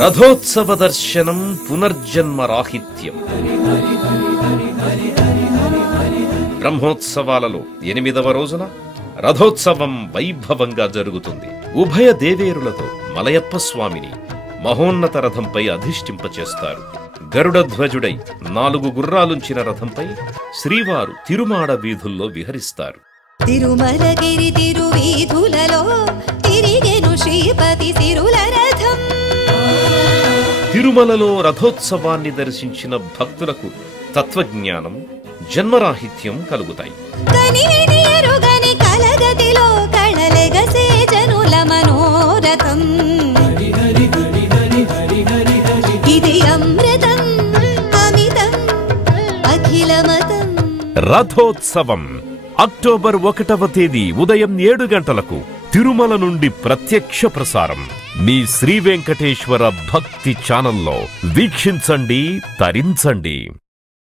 రథోత్సవ దర్శనం పునర్జన్మ రాహిత్యం. బ్రహ్మోత్సవాలలో 8వ రోజున రథోత్సవం వైభవంగా జరుగుతుంది. ఉభయ దేవేరులతో మలయప్ప స్వామిని మహోన్నత రథంపై అధిష్ఠింపచేస్తారు. గరుడధ్వజుడై 4 గుర్రాలుంచిన రథంపై శ్రీవారు తిరుమాడ వీధుల్లో విహరిస్తారు. తిరుమలగిరి తిరువీధులలో తిరిగెను శ్రీపతి సిరుల రథం. తిరుమలలో రథోత్సవాన్ని దర్శించిన భక్తులకు తత్వజ్ఞానం, జన్మరాహిత్యం కలుగుతాయి. కలగతిలో కళలెగసే జనుల మనోరథం. ఇది అమృతం అమితం అఖిలమతం. రథోత్సవం అక్టోబర్ 1వ తేదీ ఉదయం 7 గంటలకు తిరుమల నుండి ప్రత్యక్ష ప్రసారం. మీ శ్రీ వెంకటేశ్వర భక్తి ఛానల్లో వీక్షించండి, తరించండి.